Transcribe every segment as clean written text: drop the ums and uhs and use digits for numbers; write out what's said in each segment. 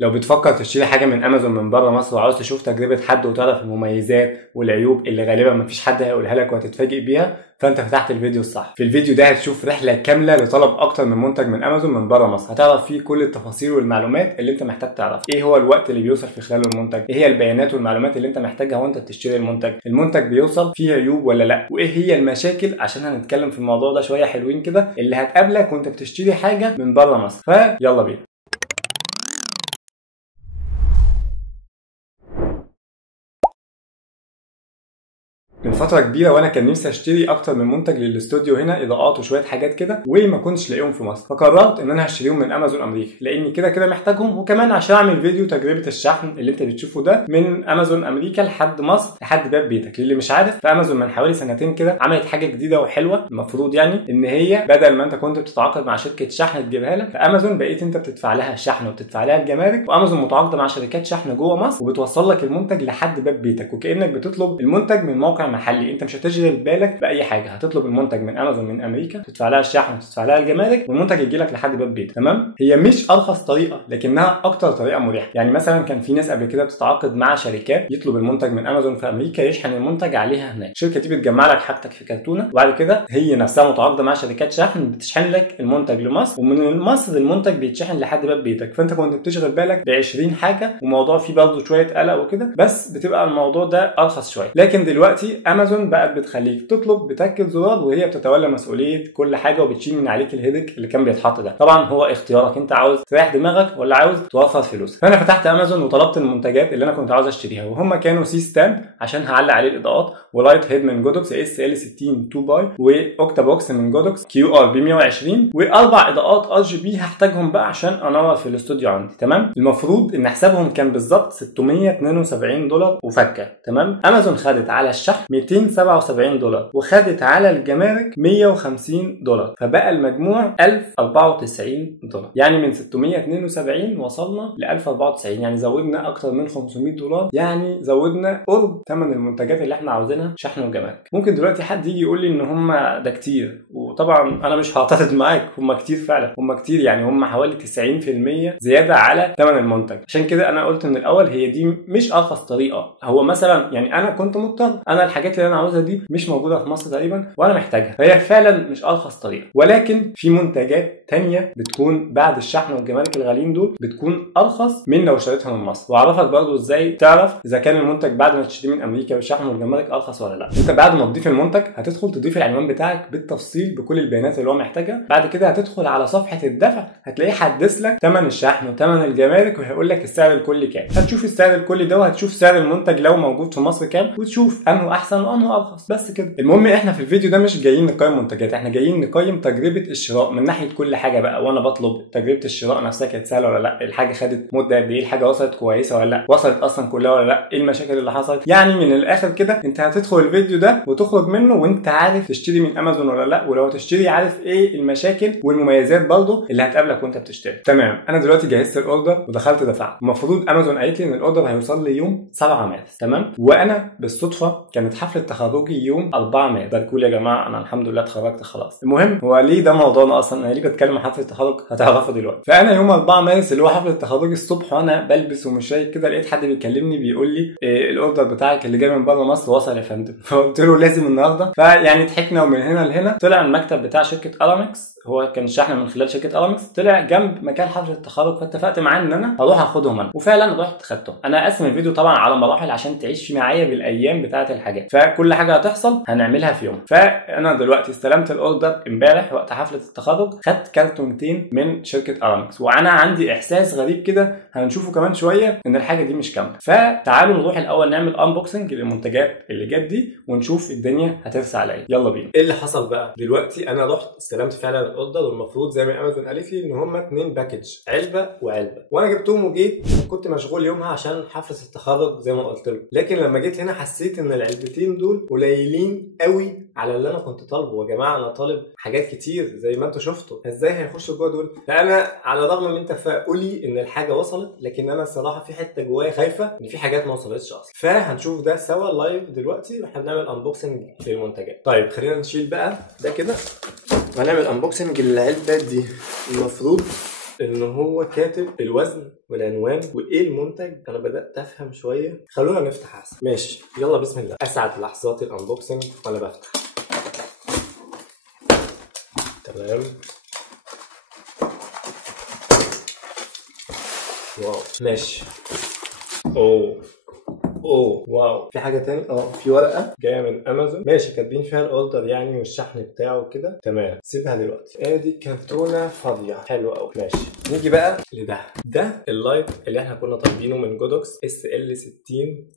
لو بتفكر تشتري حاجه من امازون من بره مصر وعاوز تشوف تجربه حد وتعرف المميزات والعيوب اللي غالبا مفيش حد هيقولها لك وهتتفاجئ بيها، فانت فتحت الفيديو الصح. في الفيديو ده هتشوف رحله كامله لطلب اكتر من منتج من امازون من بره مصر، هتعرف فيه كل التفاصيل والمعلومات اللي انت محتاج تعرف. ايه هو الوقت اللي بيوصل في خلاله المنتج، ايه هي البيانات والمعلومات اللي انت محتاجها وانت بتشتري المنتج بيوصل فيه عيوب ولا لا، وايه هي المشاكل، عشان هنتكلم في الموضوع ده شويه حلوين كده اللي هتقابلك وانت بتشتري حاجه من بره مصر. فيلا بينا. من فتره كبيره وانا كان نفسي اشتري اكتر من منتج للاستوديو هنا، اضاءات وشويه حاجات كده، وما كنتش لاقيهم في مصر، فقررت ان انا هشتريهم من امازون امريكا لاني كده محتاجهم، وكمان عشان اعمل فيديو تجربه الشحن اللي انت بتشوفه ده من امازون امريكا لحد مصر لحد باب بيتك. اللي مش عارف، فامازون من حوالي سنتين كده عملت حاجه جديده وحلوه، المفروض يعني ان هي بدل ما انت كنت بتتعاقد مع شركه شحن تجيبها لك، فامازون بقيت انت بتدفع لها الشحن وبتدفع لها الجمارك، وامازون متعاقده مع شركات شحن جوه مصر وبتوصل لك المنتج لحد باب بيتك، وكانك بتطلب المنتج من موقع محلي. انت مش هتشغل بالك باي حاجه، هتطلب المنتج من امازون من امريكا، تدفع لها الشحن وتدفع لها الجمارك، والمنتج يجي لك لحد باب بيتك. تمام؟ هي مش ارخص طريقه لكنها اكتر طريقه مريحه. يعني مثلا كان في ناس قبل كده بتتعاقد مع شركات يطلب المنتج من امازون في امريكا، يشحن المنتج عليها هناك، الشركه دي بتجمع لك حاجتك في كرتونه، وبعد كده هي نفسها متعاقده مع شركات شحن بتشحن لك المنتج لمصر، ومن مصر المنتج بيتشحن لحد باب بيتك. فانت كنت بتشغل بالك ب 20 حاجه، وموضوع فيه برضه شويه قلق وكده، بس بتبقى الموضوع ده ارخص شويه. لكن دلوقتي امازون بقت بتخليك تطلب بتاكد زرار، وهي بتتولى مسؤوليه كل حاجه وبتشيل من عليك الهيدك اللي كان بيتحط ده. طبعا هو اختيارك، انت عاوز تريح دماغك ولا عاوز توفر فلوس. فانا فتحت امازون وطلبت المنتجات اللي انا كنت عاوز اشتريها، وهم كانوا سي ستاند عشان هعلق عليه الاضاءات، ولايت هيد من جودوكس اس ال 60 2 باي، واوكتا بوكس من جودوكس كيو ار بي 120، واربع اضاءات ار جي بي هحتاجهم بقى عشان انور في الاستوديو عندي. تمام؟ المفروض ان حسابهم كان بالظبط $672 وفكه. تمام؟ امازون خدت على الشحن $277 وخدت على الجمارك $150، فبقى المجموع $1094. يعني من 672 وصلنا ل 1094، يعني زودنا اكتر من $500، يعني زودنا قرب ثمن المنتجات اللي احنا عاوزينها شحن وجمارك. ممكن دلوقتي حد يجي يقول لي ان هم ده كتير، وطبعا انا مش هعترض معاك، هم كتير فعلا، هم كتير، يعني هم حوالي 90% زياده على ثمن المنتج. عشان كده انا قلت من الاول هي دي مش ارخص طريقه. هو مثلا يعني انا كنت مضطر، انا الحاجات اللي انا عاوزها دي مش موجوده في مصر تقريبا وانا محتاجها، فهي فعلا مش ارخص طريقه. ولكن في منتجات تانية بتكون بعد الشحن والجمارك الغاليين دول بتكون ارخص من لو اشتريتها من مصر، واعرفك برضو ازاي تعرف اذا كان المنتج بعد ما تشتريه من امريكا بالشحن والجمارك ارخص ولا لا. انت بعد ما تضيف المنتج هتدخل تضيف العنوان بتاعك بالتفصيل بكل البيانات اللي هو محتاجها، بعد كده هتدخل على صفحه الدفع، هتلاقيه حدث لك ثمن الشحن وثمن الجمارك، وهيقول لك السعر الكلي كام. هتشوف السعر الكلي ده، وهتشوف سعر المنتج لو موجود في مصر كام، وتشوف انه احسن وانه ارخص. بس كده. المهم احنا في الفيديو ده مش جايين نقيم منتجات، احنا جايين نقيم تجربه الشراء من ناحيه كل حاجه بقى، وانا بطلب تجربه الشراء نفسها كانت سهله ولا لا، الحاجه خدت مده قد ايه، الحاجه وصلت كويسه ولا لا، وصلت اصلا كلها ولا لا، ايه المشاكل اللي حصلت. يعني من الاخر كده انت هتدخل الفيديو ده وتخرج منه وانت عارف تشتري من امازون ولا لا، ولو تشتري عارف ايه المشاكل والمميزات برضه اللي هتقابلك وانت بتشتري. تمام؟ انا دلوقتي جهزت الاوردر ودخلت دفعت. المفروض امازون قالت لي ان الاوردر هيوصل لي يوم 7 مارس. تمام؟ وانا بالصدفه كانت حفله تخرجي يوم 4 مارس. باركوا لي يا جماعه، انا الحمد لله اتخرجت خلاص. المهم هو ليه ده موضوعنا اصلا، انا ليه بتكلم عن حفله التخرج هتعرفوا دلوقتي. فانا يوم 4 مارس اللي هو حفله التخرج الصبح، وانا بلبس ومش شايف كده، لقيت حد بيكلمني بيقول لي إيه الاوردر بتاعك اللي جاي من بره مصر وصل يا فندم. فقلت له لازم النهارده. فيعني ضحكنا، ومن هنا لهنا طلع المكتب بتاع شركه ارامكس، هو كان شحن من خلال شركه ارامكس، طلع جنب مكان حفله التخرج، فاتفقت معاه ان انا هروح اخدهم انا، وفعلا رحت خدتهم. انا قاسم الفيديو طبعا على مراحل عشان تعيش في معايا بالايام بتاعه الحاجات، فكل حاجه هتحصل هنعملها في يوم. فانا دلوقتي استلمت الاوردر امبارح وقت حفله التخرج، خدت كرتونتين من شركه ارامكس، وانا عندي احساس غريب كده هنشوفه كمان شويه ان الحاجه دي مش كامله. فتعالوا نروح الاول نعمل انبوكسنج للمنتجات اللي جت دي ونشوف الدنيا هترسى على ايه. يلا بينا. ايه اللي حصل بقى دلوقتي؟ انا رحت استلمت فعلا الاوردر، والمفروض زي ما امازون قالت لي ان هم 2 باكج، علبه وعلبه، وانا جبتهم وجيت. كنت مشغول يومها عشان حفله التخرج زي ما قلت لكم، لكن لما جيت هنا حسيت ان العلبتين دول قليلين قوي على اللي انا كنت طالبه. يا جماعه انا طالب حاجات كتير زي ما انتم شفتوا، ازاي هيخشوا جوه دول؟ فانا على الرغم من تفاؤلي ان الحاجه وصلت، لكن انا الصراحه في حته جوايا خايفه ان في حاجات ما وصلتش اصلا. فهنشوف ده سوا لايف دلوقتي واحنا بنعمل انبوكسنج للمنتجات. طيب خلينا نشيل بقى ده كده وهنعمل انبوكسنج للعلبه دي. المفروض ان هو كاتب الوزن والعنوان وايه المنتج. انا بدات افهم شويه. خلونا نفتح احسن. ماشي يلا بسم الله. اسعد لحظات الانبوكسنج وانا بفتح. تمام. واو ماشي. اوه واو. في حاجه تاني في ورقه جايه من امازون. ماشي كاتبين فيها الاوردر يعني والشحن بتاعه وكده. تمام سيبها دلوقتي. ادي كرتونه فاضيه. حلو قوي. ماشي نيجي بقى ده اللايت اللي احنا كنا طالبينه من جودوكس SL 60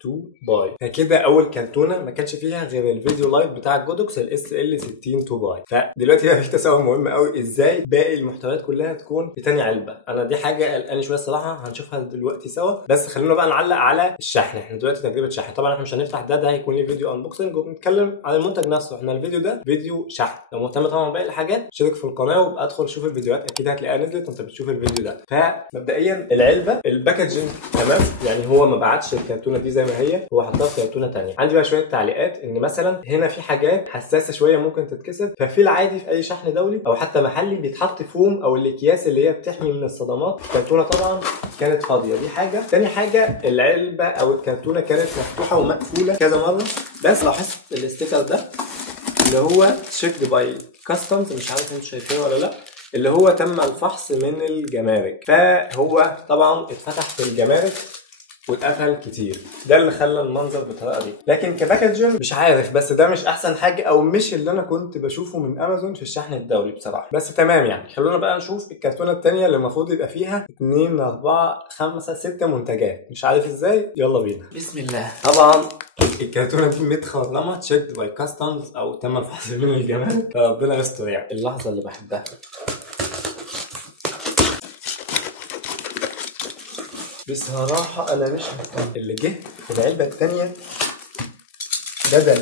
2 باي. فكده اول كرتونه ما كانش فيها غير الفيديو لايت بتاع جودوكس SL 60 2 باي. فدلوقتي بقى في تساؤل مهم قوي، ازاي باقي المحتويات كلها تكون في تاني علبه؟ انا دي حاجه قلقاني شويه الصراحه، هنشوفها دلوقتي سوا. بس خلينا بقى نعلق على الشحن. احنا دلوقتي تجربه شحن. طبعا احنا مش هنفتح ده هيكون ليه فيديو انبوكسنج وبنتكلم عن المنتج نفسه. احنا الفيديو ده فيديو شحن. لو مهتم طبعا باقي الحاجات شارك في القناه وابقى ادخل شوف الفيديوهات، اكيد هتلاقيها نزلت وانت بتشوف الفيديو ده. فمبدئيا العلبه الباكجينج تمام، يعني هو ما بعتش الكرتونه دي زي ما هي، هو حطها في كرتونه ثانيه. عندي بقى شويه تعليقات ان مثلا هنا في حاجات حساسه شويه ممكن تتكسر، ففي العادي في اي شحن دولي او حتى محلي بيتحط فوم او الاكياس اللي هي بتحمي من الصدمات. الكرتونه طبعا كانت فاضيه، دي حاجه. ثاني حاجه العلبه او الكرتونه كانت مفتوحه ومقفوله كذا مره، بس لاحظت الاستيكر ده اللي هو تشيكد باي كاستمز، مش عارف انتوا شايفينه ولا لا، اللي هو تم الفحص من الجمارك. فهو طبعا اتفتح في الجمارك واتقفل كتير، ده اللي خلى المنظر بالطريقه دي. لكن كباكجنج مش عارف، بس ده مش احسن حاجه او مش اللي انا كنت بشوفه من امازون في الشحن الدولي بصراحه. بس تمام يعني. خلونا بقى نشوف الكرتونه الثانيه اللي المفروض يبقى فيها 2 4 5 6 منتجات، مش عارف ازاي. يلا بينا بسم الله. طبعا الكرتونه دي متخرمه تشيكد باي كاستمز او تم الفحص من الجمارك، فربنا يستر يعني. اللحظه اللي بحبها بصراحة أنا مش مهتم. اللي جه في العلبة التانية بدل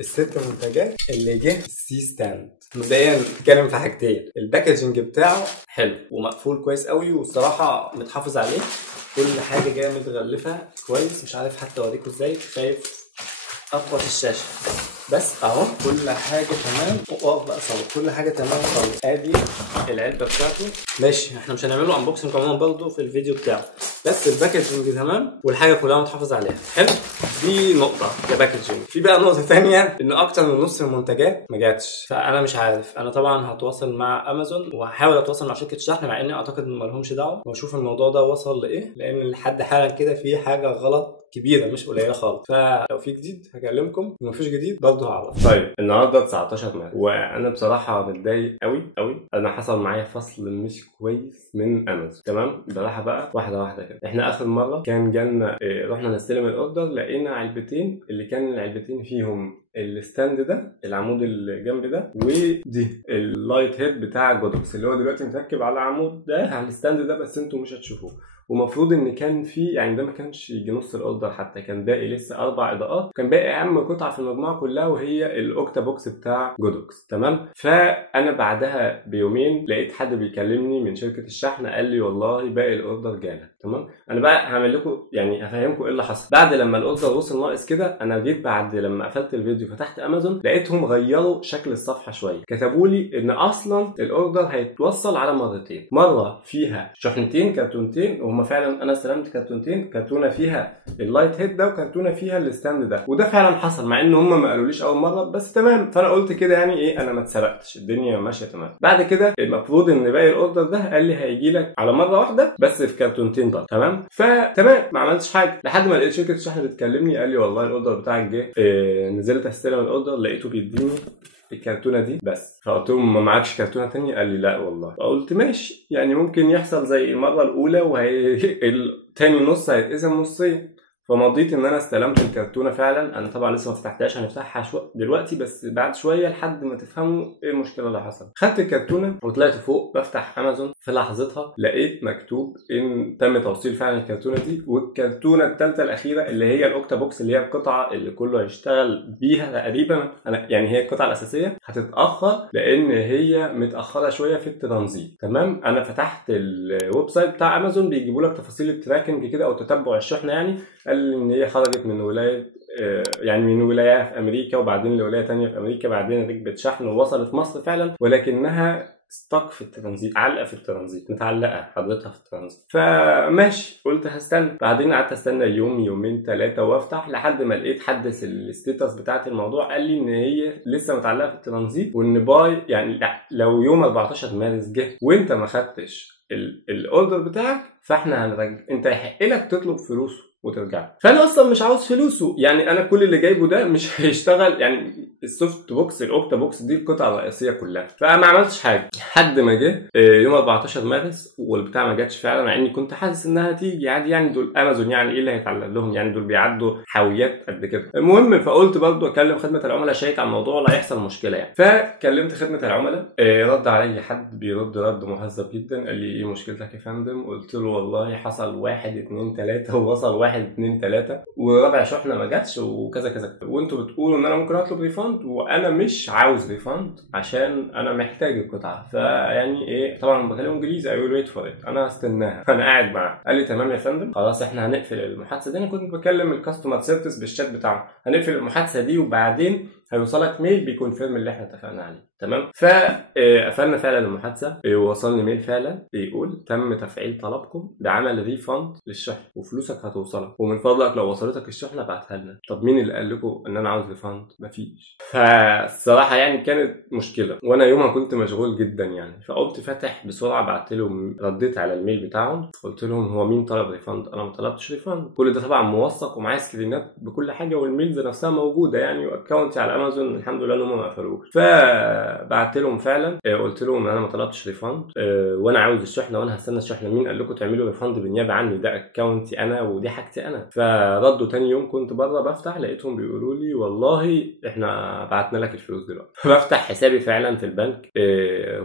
الست منتجات اللي جه سي ستاند. مبدئيا نتكلم في حاجتين، الباكجنج بتاعه حلو ومقفول كويس قوي والصراحة متحافظ عليه، كل حاجة جاية متغلفة كويس. مش عارف حتى أوريكم ازاي، خايف أخبط الشاشة، بس اهو كل حاجه تمام. اقف بقى صور، كل حاجه تمام خالص. ادي العلبه بتاعته. ماشي احنا مش هنعمله انبوكسنج كمان برضه في الفيديو بتاعه، بس الباكجنج تمام والحاجه كلها متحافظ عليها. حلو، دي نقطه كباكجنج. في بقى نقطه ثانيه ان اكتر من نص المنتجات ما جاتش، فانا مش عارف. انا طبعا هتواصل مع امازون وهحاول اتواصل مع شركه الشحن، مع اني اعتقد ان ما لهمش دعوه، واشوف الموضوع ده وصل لايه، لان لحد حالا كده في حاجه غلط كبيره مش قليله خالص. فلو في جديد هكلمكم، ومفيش جديد برضه هعرف. طيب النهارده 19 مارس وانا بصراحه متضايق قوي قوي. انا حصل معايا فصل مش كويس من امازون. تمام، بصراحه بقى واحده واحده كده. احنا اخر مره كان جالنا رحنا نستلم الاوردر، لقينا علبتين، اللي كان العلبتين فيهم الستاند ده، العمود اللي جنب ده، ودي اللايت هيد بتاع جودوكس اللي هو دلوقتي متركب على العمود ده، على الستاند ده، بس انتوا مش هتشوفوه. ومفروض ان كان في يعني ده ما كانش يجي نص الاوردر حتى، كان باقي لسه 4 اضاءات، كان باقي اهم قطعه في المجموعه كلها وهي الاوكتا بوكس بتاع جودوكس. تمام، فانا بعدها بيومين لقيت حد بيكلمني من شركه الشحن، قال لي والله باقي الاوردر جالك. تمام، انا بقى هعمل لكم يعني هفهمكم ايه اللي حصل. بعد لما الاوردر وصل ناقص كده، انا جيت بعد لما قفلت الفيديو فتحت امازون، لقيتهم غيروا شكل الصفحه شويه. كتبوا لي ان اصلا الاوردر هيتوصل على مرتين، مره فيها شحنتين كرتونتين، وهم فعلا انا استلمت كرتونتين، كرتونه فيها اللايت هيد ده وكرتونه فيها الستاند ده، وده فعلا حصل مع ان هم ما قالوليش اول مره، بس تمام. فانا قلت كده يعني ايه، انا ما اتسرقتش، الدنيا ماشيه تمام. بعد كده المفروض ان باقي الاوردر ده قال لي هيجي لك على مره واحده بس في كرتونتين بقى. تمام، فتمام ما عملتش حاجه لحد ما لقيت شركه الشحن بتكلمني، قال لي والله الاوردر بتاعك جه. نزلت استلم الاوردر لقيته بيديني الكرتونه دي بس. فقلت لهم ما معكش كرتونه ثانيه؟ قال لي لا والله. فقلت ماشي، يعني ممكن يحصل زي المره الاولى التاني نص هيتقسم نصين. فمضيت ان انا استلمت الكرتونه فعلا. انا طبعا لسه ما فتحتهاش، هنفتحها دلوقتي بس بعد شويه لحد ما تفهموا ايه المشكله اللي حصلت. خدت الكرتونه وطلعت فوق بفتح امازون، في لحظتها لقيت مكتوب ان تم توصيل فعلا الكرتونه دي، والكرتونه الثالثه الاخيره اللي هي الاوكتا بوكس اللي هي القطعه اللي كله هيشتغل بيها تقريبا، انا يعني هي القطعه الاساسيه، هتتاخر لان هي متاخره شويه في الترانزيت. تمام، انا فتحت الويب سايت بتاع امازون، بيجيبوا لك تفاصيل التراكنج كده او تتبع الشحنه، يعني قال ان هي خرجت من ولايه يعني من ولايه في امريكا وبعدين لولايه ثانيه في امريكا، بعدين ركبت شحن ووصلت مصر فعلا، ولكنها ستوك في الترانزيت، علقه في الترانزيت، متعلقه حضرتها في الترانزيت. فماشي قلت هستنى. بعدين قعدت استنى يوم يومين 3 وافتح لحد ما لقيت حدث الستيتس بتاعت الموضوع قال لي ان هي لسه متعلقه في الترانزيت، وان باي يعني لو يوم 14 مارس جه وانت ما خدتش الاوردر بتاعك فاحنا هنرجع، انت يحق لك تطلب فلوسه وترجع. فانا اصلا مش عاوز فلوسه، يعني انا كل اللي جايبه ده مش هيشتغل، يعني السوفت بوكس الاوكتا بوكس دي القطعه الرئيسيه كلها. فما عملتش حاجه لحد ما جه يوم 14 مارس والبتاع ما جاتش فعلا، مع اني كنت حاسس انها تيجي عادي، يعني دول امازون يعني ايه اللي هيتعلق لهم، يعني دول بيعدوا حاويات قد كده. المهم فقلت برضو اكلم خدمه العملاء شيك على الموضوع ولا هيحصل مشكله يعني. فكلمت خدمه العملاء، رد علي حد بيرد رد مهذب جدا، قال لي ايه مشكلتك يا فندم؟ قلت له والله حصل 1 2 3 ووصل 1 2 3 ورابع شحنه ما جاتش وكذا كذا، وانتوا بتقولوا ان انا ممكن اطلب ريفاند وانا مش عاوز ريفاند عشان انا محتاج القطعه. فيعني ايه، طبعا بكلم انجليزي، اي ويل ويت فور ات، انا هستناها، انا قاعد معاه. قال لي تمام يا فندم خلاص احنا هنقفل المحادثه دي. انا كنت بكلم الكاستمر سيرفيس بالشات بتاعه، هنقفل المحادثه دي وبعدين هيوصلك ميل بيكونفيرم اللي احنا اتفقنا عليه. تمام. فقفلنا فعلا المحادثه، وصلني ميل فعلا بيقول تم تفعيل طلبكم بعمل ريفاند للشحن وفلوسك هتوصلك، ومن فضلك لو وصلتك الشحنه ابعتها لنا. طب مين اللي قال لكم ان انا عاوز ريفاند؟ مفيش. فالصراحه يعني كانت مشكله، وانا يومها كنت مشغول جدا يعني. فقمت فاتح بسرعه، بعت لهم، رديت على الميل بتاعهم قلت لهم هو مين طلب ريفاند؟ انا ما طلبتش ريفاند. كل ده طبعا موثق ومعايا سكرينات بكل حاجه، والميلز نفسها موجوده يعني، واكونتي على امازون الحمد لله ان هم ما قفلوش. فبعت لهم فعلا، قلت لهم ان انا ما طلبتش ريفاند وانا عاوز الشحنه وانا هستنى الشحنه. مين قال لكم تعملوا ريفاند بالنيابه عني؟ ده اكونتي انا ودي حاجتي انا. فردوا تاني يوم كنت بره بفتح لقيتهم بيقولوا لي والله احنا بعتنا لك الفلوس دلوقتي. بفتح حسابي فعلا في البنك،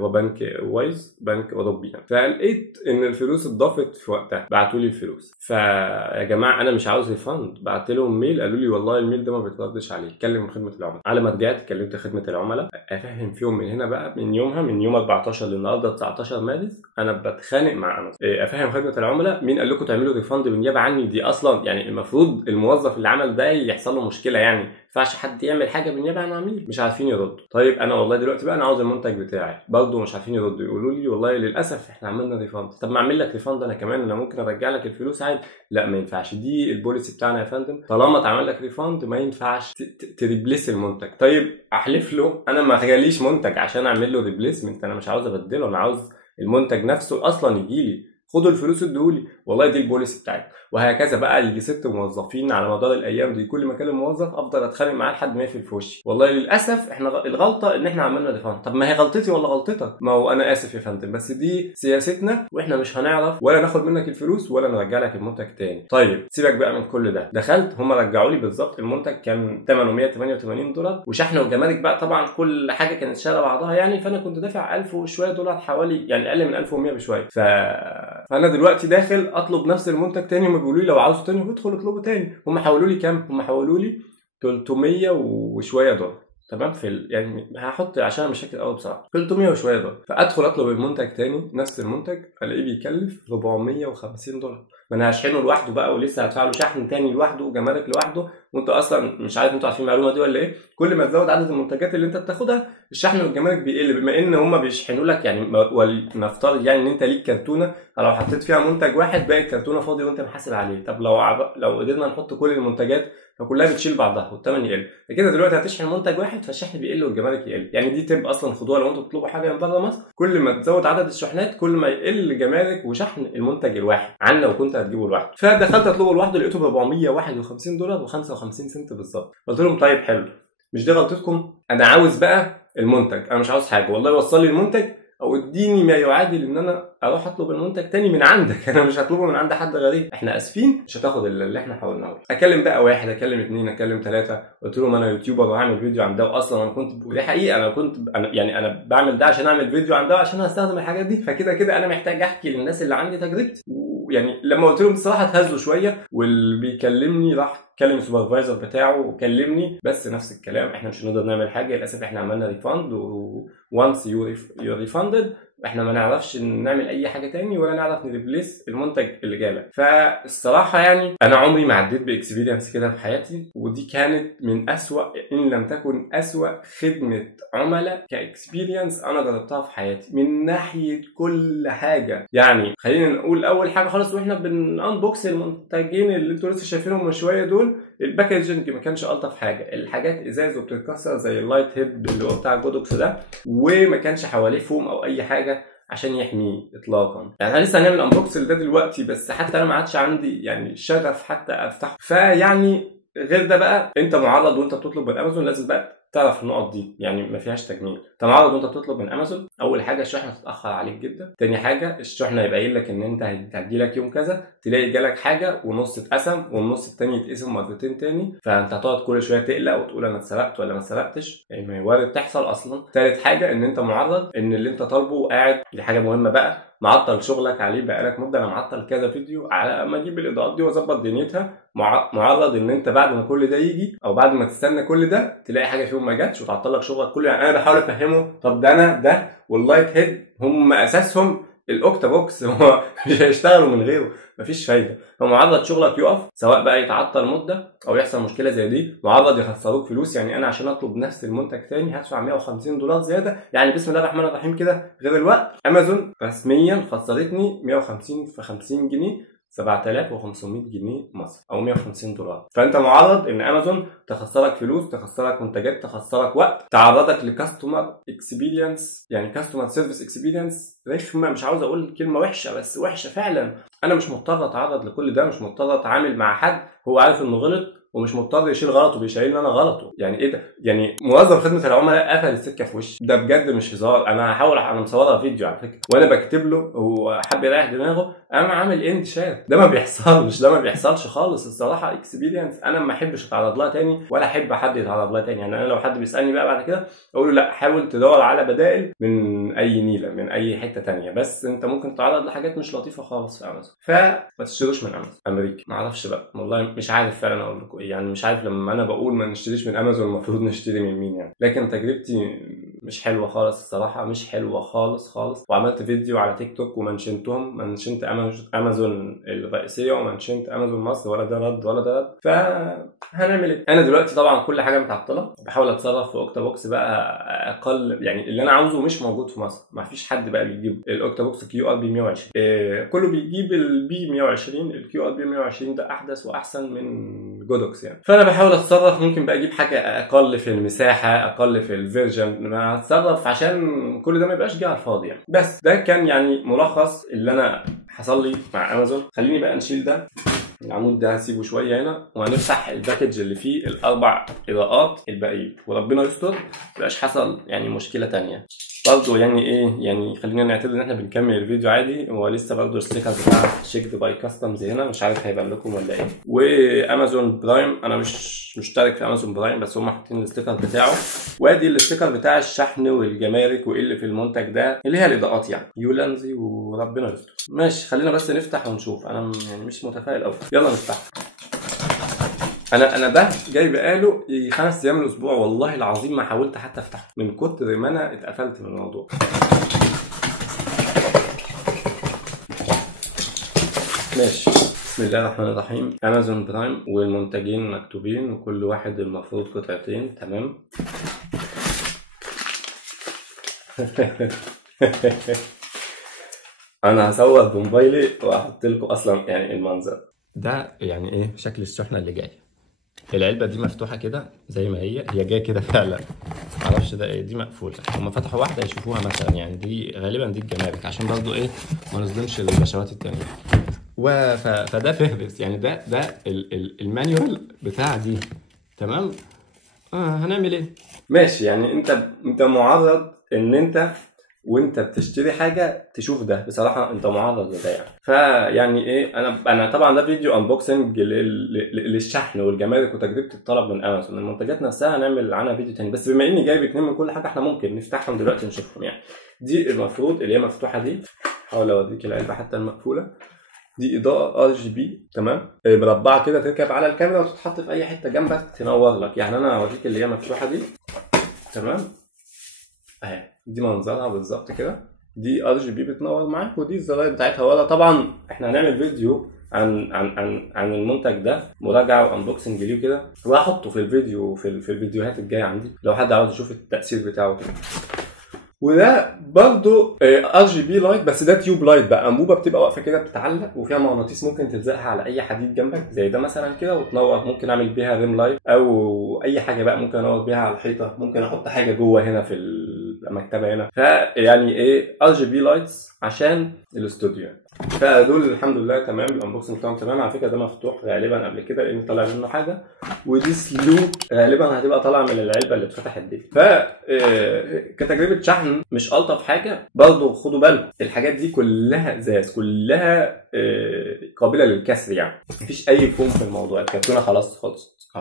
هو بنك وايز، بنك اوروبي يعني. فلقيت ان الفلوس اتضافت في وقتها، بعتوا لي الفلوس. فيا جماعه انا مش عاوز ريفاند. بعت لهم ميل قالوا لي والله الميل ده ما بيتردش عليه، كلم خدمه العملاء. على ما رجعت كلمت خدمه العملاء افهم فيهم من هنا بقى، من يومها، من يوم 14 للنهارده 19 مارس انا بتخانق مع امازون. افهم خدمه العملاء مين قال لكم تعملوا ريفاند بالنيابه عني؟ دي اصلا يعني المفروض الموظف اللي عمل ده يحصل له مشكله، يعني ما ينفعش حد يعمل حاجه بالنيابه عن عميل. مش عارفين يردوا. طيب انا والله دلوقتي بقى انا عاوز المنتج بتاعي، برضه مش عارفين يردوا، يقولوا لي والله للاسف احنا عملنا ريفاند. طب ما اعمل لك ريفاند انا كمان، انا ممكن ارجع لك الفلوس عادي. لا ما ينفعش، دي البوليسي بتاعنا يا فندم، طالما اتعمل لك ريفاند ما ينفعش تريبليس المنتج. طيب احلف له انا ما غاليش منتج عشان اعمل له ريبليسمنت، انا مش عاوز ابدله، انا عاوز المنتج نفسه اصلا يجي لي، خدوا الفلوس ادولي، والله دي البوليسي بتاعتي. وهكذا بقى يجي 6 موظفين على مدار الايام دي، كل ما اكلم موظف افضل اتخانق معاه لحد ما يقفل في وشي. والله للاسف احنا الغلطه ان احنا عملنا ريفاند. طب ما هي غلطتي ولا غلطتك؟ ما هو انا اسف يا فندم بس دي سياستنا واحنا مش هنعرف ولا ناخد منك الفلوس ولا نرجع لك المنتج تاني. طيب سيبك بقى من كل ده. دخلت هم رجعوا لي بالظبط المنتج كان ثمنه $188 وشحن وجمارك بقى طبعا، كل حاجه كانت شايله بعضها يعني. فانا كنت دافع 1000 وشويه دولار، حوالي يعني اقل من 1100 بشويه. فانا دلوقتي داخل اطلب نفس المنتج تاني، هم بيقولوا لي لو عاوزه تاني ادخل اطلبه تاني. هم حولوا لي كام؟ هم حولوا لي 300 وشويه دولار. تمام. يعني هحط عشان مشاكل قوي بصراحه 300 وشويه دولار. فادخل اطلب المنتج تاني، نفس المنتج الاقيه بيكلف $450. ما انا هشحنه لوحده بقى ولسه هدفع له شحن تاني لوحده وجمارك لوحده. وانت اصلا مش عارف انتوا عارفين المعلومه دي ولا ايه؟ كل ما تزود عدد المنتجات اللي انت بتاخدها الشحن والجمارك بيقل، بما ان هم بيشحنوا لك يعني. ولنفترض يعني ان انت ليك كرتونه، لو حطيت فيها منتج واحد باقي الكرتونه فاضي وانت محاسب عليه. طب لو قدرنا نحط كل المنتجات فكلها بتشيل بعضها والثمن يقل. كده دلوقتي هتشحن منتج واحد فالشحن بيقل والجمارك يقل. يعني دي تبقى اصلا خدوها لو انتوا بتطلبوا حاجه من بره مصر، كل ما تزود عدد الشحنات كل ما يقل جمارك وشحن المنتج الواحد عن لو كنت هتجيبه لوحده. فدخلت اطلبه لوحده لقيته $451 و55 سنت بالظبط. قلت لهم طيب حلو، مش دي غلطتكم، انا عاوز بقى المنتج، انا مش عاوز حاجه، والله وصل لي المنتج او اديني ما يعادل ان انا اروح اطلب المنتج تاني من عندك، انا مش هطلبه من عند حد غريب، احنا اسفين مش هتاخد اللي احنا حاولناه. اكلم بقى واحد، اكلم 2، اكلم 3، قلت لهم انا يوتيوبر وهعمل فيديو عن ده، واصلا انا كنت دي حقيقه انا بعمل ده عشان اعمل فيديو عن ده عشان هستخدم الحاجات دي. فكده كده انا محتاج احكي للناس اللي عندي تجربتي. يعني لما قلت لهم الصراحه اتهزوا شويه، واللي بيكلمني راح كلم السوبرفايزر بتاعه وكلمني بس نفس الكلام، احنا مش هنقدر نعمل حاجه للاسف، احنا عملنا ريفاند وانس يو ريفاندد احنا ما نعرفش نعمل اي حاجه تاني ولا نعرف نريبليس المنتج اللي جالك. فالصراحه يعني انا عمري ما عديت باكسبيرينس كده في حياتي، ودي كانت من اسوأ ان لم تكن اسوأ خدمه عملاء كاكسبيرينس انا جربتها في حياتي من ناحيه كل حاجه. يعني خلينا نقول اول حاجه خالص واحنا بنانبوكس المنتجين اللي انتوا لسه شايفينهم من شويه دول، الباكجنج ما كانش الطف حاجه، الحاجات ازاز وبتتكسر زي اللايت هيد اللي هو بتاع جودوكس ده، وما كانش حواليه فوم او اي حاجه عشان يحميه اطلاقا. يعني انا لسه هنعمل انبوكس ده دلوقتي، بس حتى انا ما عادش عندي يعني شغف حتى افتحه. فيعني غير ده بقى انت معرض وانت بتطلب من امازون لازم بقى تعرف النقط دي، يعني ما فيهاش تجميل. انت معرض وانت بتطلب من امازون اول حاجه الشحنه تتاخر عليك جدا، تاني حاجه الشحنه يبقى قايل لك ان انت هتجي لك يوم كذا، تلاقي جالك حاجه ونص اتقسم والنص التاني يتقسم مرتين تاني، فانت هتقعد كل شويه تقلق وتقول انا اتسرقت ولا ما اتسرقتش، يعني ما وارد تحصل اصلا. تالت حاجه ان انت معرض ان اللي انت طالبه قاعد، دي حاجه مهمه بقى، معطل شغلك عليه بقالك مده. انا معطل كذا فيديو على ما اجيب الاضاءات دي واظبط دنيتها، معرض ان انت بعد ما كل ده يجي او بعد ما تستنى كل ده تلاقي حاجه فيهم ما جاتش وتعطل لك شغلك كله. يعني انا بحاول افهمه طب ده انا ده واللايت هيد هم اساسهم الاوكتا بوكس، هو مش هيشتغلوا من غيره، مفيش فايده. فمعرض شغلك يقف، سواء بقى يتعطل مده او يحصل مشكله زي دي، معرض يخسروك فلوس. يعني انا عشان اطلب نفس المنتج تاني هدفع $150 زياده. يعني بسم الله الرحمن الرحيم كده غير الوقت امازون رسميا خسرتني 150 في 50 جنيه 7500 جنيه مصري او $150. فانت معرض ان امازون تخسرك فلوس، تخسرك منتجات، تخسرك وقت، تعرضك لكاستمر اكسبيرينس، يعني كاستمر سيرفيس اكسبيرينس رخمه. مش عاوز اقول كلمه وحشه بس وحشه فعلا. انا مش مضطر اتعرض لكل ده، مش مضطر اتعامل مع حد هو عارف انه غلط ومش مضطر يشيل غلطه، بيشيل انا غلطه. يعني ايه ده؟ يعني موظف خدمه العملاء قفل السكه في وشي، ده بجد مش هزار. انا هحاول، انا مصورها فيديو على فكره وانا بكتب له هو حب يريح دماغه، انا عامل اند شات. ده ما بيحصلش، ده ما بيحصلش خالص الصراحه. اكسبيرينس انا ما احبش اتعرض لها تاني ولا احب حد يتعرض لها تاني. يعني انا لو حد بيسالني بقى بعد كده اقول له لا، حاول تدور على بدائل من اي نيله من اي حته تانيه، بس انت ممكن تتعرض لحاجات مش لطيفه خالص في امازون. فما تشتروش من امازون امريكي. ما اعرفش بقى والله، مش عارف فعلا اقول لكم ايه. يعني مش عارف لما انا بقول ما نشتريش من امازون المفروض نشتري من مين يعني. لكن تجربتي مش حلوه خالص الصراحه، مش حلوه خالص خالص. وعملت فيديو على تيك توك ومنشنتهم، منشنت امازون الرئيسيه ومنشنت امازون مصر، ولا ده رد ولا ده رد. فهنعمل ايه؟ انا دلوقتي طبعا كل حاجه متعطله، بحاول اتصرف في اوكتا بوكس بقى اقل. يعني اللي انا عاوزه مش موجود في مصر، ما فيش حد بقى بيجيب الاوكتا بوكس كيو ار بي 120. كله بيجيب البي 120. الكيو ار بي 120 ده احدث واحسن من جودوكس يعني. فانا بحاول اتصرف، ممكن بقى اجيب حاجه اقل في المساحه، اقل في الفيرجن، ما اتصرف عشان كل ده ما يبقاش جه على الفاضي يعني. بس ده كان يعني ملخص اللي انا حصل لي مع امازون. خليني بقى نشيل ده، العمود ده هسيبه شويه هنا، وهنفتح الباكج اللي فيه الاربع اضاءات الباقيين، وربنا يستر ميبقاش حصل يعني مشكله تانية برضه. يعني ايه يعني، خلينا نعتبر ان احنا بنكمل الفيديو عادي. هو لسه برضه الستيكر بتاع شيكد باي كاستمز هنا، مش عارف هيبان لكم ولا ايه. وامازون برايم، انا مش مشترك في امازون برايم بس هم حاطين الستيكر بتاعه. وادي الستيكر بتاع الشحن والجمارك وايه اللي في المنتج ده، اللي هي الاضاءات يعني. يولانزي وربنا يستر. ماشي، خلينا بس نفتح ونشوف. انا يعني مش متفائل قوي. يلا نفتح. انا ده جاي بقاله 5 ايام الاسبوع، والله العظيم ما حاولت حتى افتحه من كتر ما انا اتقفلت من الموضوع. ماشي، بسم الله الرحمن الرحيم. امازون برايم والمنتجين مكتوبين وكل واحد المفروض قطعتين، تمام. انا هصور بموبايلي واحط لكم اصلا يعني المنظر ده. يعني ايه شكل الشحنه اللي جايه. العلبه دي مفتوحه كده زي ما هي جايه كده فعلا. معرفش ده ايه، دي مقفوله. هم فتحوا واحده يشوفوها مثلا، يعني دي غالبا دي الجمارك عشان برضو ايه ما نظلمش البشوات التانيه. فده فهرس يعني، ده المانيوال بتاع دي، تمام. هنعمل ايه؟ ماشي، يعني انت معرض ان انت وانت بتشتري حاجه تشوف ده. بصراحه انت معرض لده يعني. فيعني ايه، انا طبعا ده فيديو انبوكسنج للشحن والجمارك وتجربه الطلب من امازون. المنتجات نفسها هنعمل عنها فيديو تاني، بس بما اني جايب 2 من كل حاجه احنا ممكن نفتحهم دلوقتي نشوفهم يعني. دي المفروض اللي هي مفتوحه دي، هحاول اوريك العلبه حتى المقفوله. دي اضاءه RGB، تمام، مربعه كده تركب على الكاميرا وتتحط في اي حته جنبك تنور لك. يعني انا هوريك اللي هي مفتوحه دي، تمام، اهي دي منظرها بالظبط كده. دي RGB بتنور معاك، ودي الزراير بتاعتها ورا. طبعا احنا هنعمل فيديو عن المنتج ده، مراجعه وانبوكسنج ليه كده، وهحطه في الفيديو في الفيديوهات الجايه عندي لو حد عاوز يشوف التاثير بتاعه كده. وده برضه RGB لايت، بس ده تيوب لايت بقى، انبوبه بتبقى واقفه كده بتتعلق وفيها مغناطيس ممكن تلزقها على اي حديد جنبك زي ده مثلا كده وتنور. ممكن اعمل بيها ريم لايت او اي حاجه بقى، ممكن انور بيها على الحيطه، ممكن احط حاجه جوه هنا في المكتبه هنا. فيعني ايه RGB لايتس عشان الاستوديو. فدول الحمد لله تمام، الانبوكسنج بتاعهم تمام. على فكره ده مفتوح غالبا قبل كده لان طالع منه حاجه، ودي سلوك غالبا هتبقى طالعه من العلبه اللي اتفتحت دي. ف كتجربه شحن مش الطف حاجه برضه. خدوا بالكم الحاجات دي كلها ازاز، كلها قابله للكسر، يعني مفيش اي فوم في الموضوع. الكرتونه خلاص خلصت،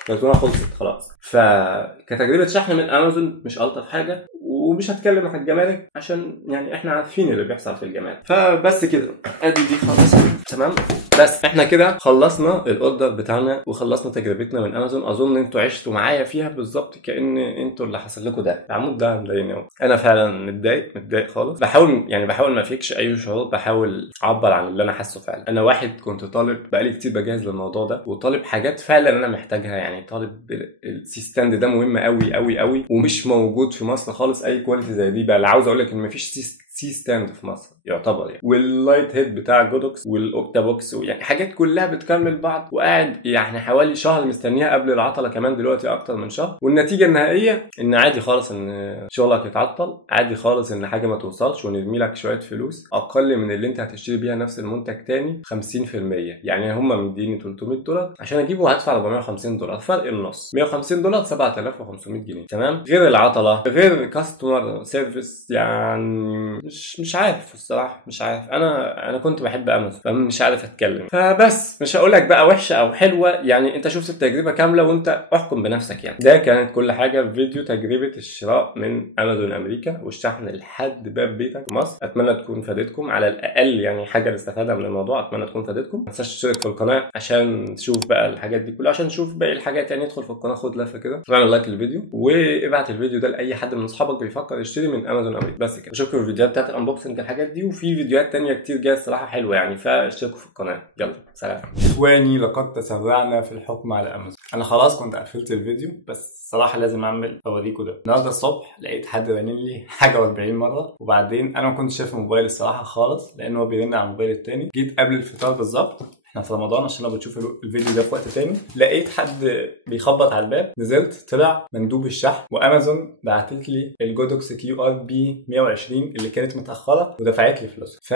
الكرتونه خلصت خلاص. فكتجربه شحن من امازون مش الطف حاجه، ومش هتكلم عن الجمارك عشان يعني احنا عارفين اللي بيحصل في الجمارك. فبس كده، ادي دي خلاص تمام. بس احنا كده خلصنا الاوردر بتاعنا وخلصنا تجربتنا من امازون. اظن انتوا عشتوا معايا فيها بالظبط كأن انتوا اللي حصل لكم ده. العمود ده مضايقني قوي، انا فعلا متضايق خالص. بحاول ما افيكش اي شعور، بحاول اعبر عن اللي انا حاسه فعلا. انا واحد كنت طالب بقالي كتير بجهز للموضوع ده، وطالب حاجات فعلا انا محتاجها، يعني طالب السي ستاند ده مهم قوي قوي قوي، ومش موجود في مصر خالص اي كواليتي زي دي. بقى اللي عاوز اقول لك ان مفيش سي ستاند في مصر يعتبر يعني. واللايت هيد بتاع جودوكس والاوكتا بوكس، يعني حاجات كلها بتكمل بعض. وقاعد يعني حوالي شهر مستنيها قبل العطله كمان، دلوقتي اكتر من شهر. والنتيجه النهائيه ان عادي خالص ان شغلك يتعطل، عادي خالص ان حاجه ما توصلش ونرمي لك شويه فلوس اقل من اللي انت هتشتري بيها نفس المنتج تاني 50%. يعني هم مديني $300 عشان اجيبه، هدفع $450، فرق النص. $150 $7500 جنيه تمام، غير العطله، غير كاستمر سيرفيس. يعني مش عارف الصراحه، مش عارف. انا كنت بحب امازون فمش عارف اتكلم. فبس مش هقول لك بقى وحشه او حلوه، يعني انت شفت التجربه كامله وانت احكم بنفسك. يعني ده كانت كل حاجه في فيديو تجربه الشراء من امازون امريكا والشحن لحد باب بيتك في مصر. اتمنى تكون فادتكم على الاقل، يعني حاجه نستفادها من الموضوع. اتمنى تكون فادتكم. ما تنساش تشترك في القناه عشان تشوف بقى الحاجات دي كلها، عشان تشوف باقي الحاجات. يعني ادخل في القناه خد لفه كده، واعمل لايك للفيديو، وابعت الفيديو ده لاي حد من اصحابك بيفكر يشتري من امازون امريكا. بس كده. اشوفكم في الفيديوهات بتاعت الانبوكسنج الحاجات دي، وفي فيديوهات تانية كتير جايه الصراحه حلوه يعني. فاشتركوا في القناه. يلا سلام. اخواني لقد تسرعنا في الحكم على امازون. انا خلاص كنت قفلت الفيديو، بس صراحه لازم اوريكم ده. النهارده الصبح لقيت حد رنين لي حاجه 40 مره، وبعدين انا ما كنتش شايف الموبايل الصراحه خالص لان هو بيرن على الموبايل التاني. جيت قبل الفطار بالظبط، احنا في رمضان عشان لو بتشوف الفيديو ده في وقت تاني، لقيت حد بيخبط على الباب. نزلت، طلع مندوب الشحن، وامازون بعتت لي الجودوكس QRB 120 اللي كانت متاخره ودفعت لي فلوسها. ف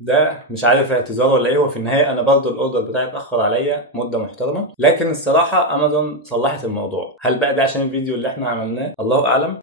ده مش عارف اعتذار ولا ايه. وفي النهايه انا برضه الاوردر بتاعي اتاخر عليا مده محترمه، لكن الصراحه امازون صلحت الموضوع. هل بقى ده عشان الفيديو اللي احنا عملناه؟ الله اعلم.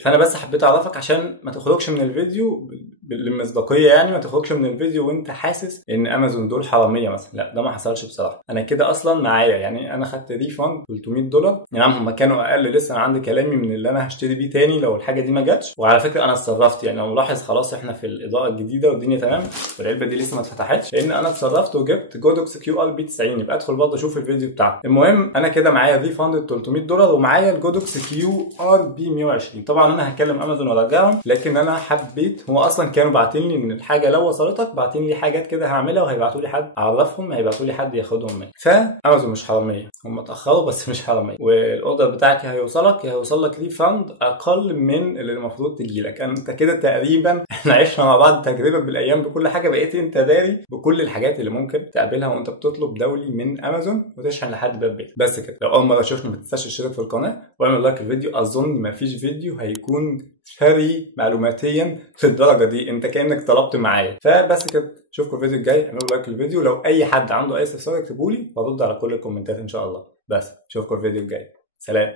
فانا بس حبيت اعرفك عشان ما تخرجش من الفيديو بالمصداقيه، يعني ما تخرجش من الفيديو وانت حاسس ان امازون دول حراميه مثلا. لا، ده ما حصلش بصراحه. انا كده اصلا معايا، يعني انا خدت ريفاند $300. يعني هم كانوا اقل، لسه انا عندي كلامي من اللي انا هشتري بيه تاني لو الحاجه دي ما جاتش. وعلى فكره انا اتصرفت، يعني لو ملاحظ خلاص احنا في الاضاءه الجديده والدنيا تمام، والعلبه دي لسه ما اتفتحتش، لان انا اتصرفت وجبت جودوكس QRB 90. يبقى ادخل برضه شوف الفيديو بتاعه. المهم انا كده معايا الريفاند $300 ومعايا الجودوكس QRB 120. طبعا انا هكلم امازون وارجعهم، لكن انا حبيت، هو اصلا كانوا باعتين لي ان الحاجه لو وصلتك باعتين لي حاجات كده هعملها، وهيبعتوا لي حد اعرفهم، هيبعتوا لي حد ياخدهم مني. فامازون مش حراميه، هم اتاخروا بس مش حراميه. والاوردر بتاعك هيوصل لك ريفاند اقل من اللي المفروض تجي لك. انت كده تقريبا احنا عشنا مع بعض تجربه بالايام بكل حاجه، بقيت انت داري بكل الحاجات اللي ممكن تقابلها وانت بتطلب دولي من امازون وتشحن لحد باب بيتك. بس كده. لو اول مره تشوفني ما تنساش تشترك في القناه واعمل لايك للفيديو. اظن ما فيش فيديو هيكون ثري معلوماتيا في الدرجه دي، انت كانك طلبت معايا. فبس كده، اشوفكم الفيديو الجاي. اعملوا لايك للفيديو، لو اي حد عنده اي استفسار اكتبوا لي وارد على كل الكومنتات ان شاء الله. بس اشوفكم الفيديو الجاي. سلام.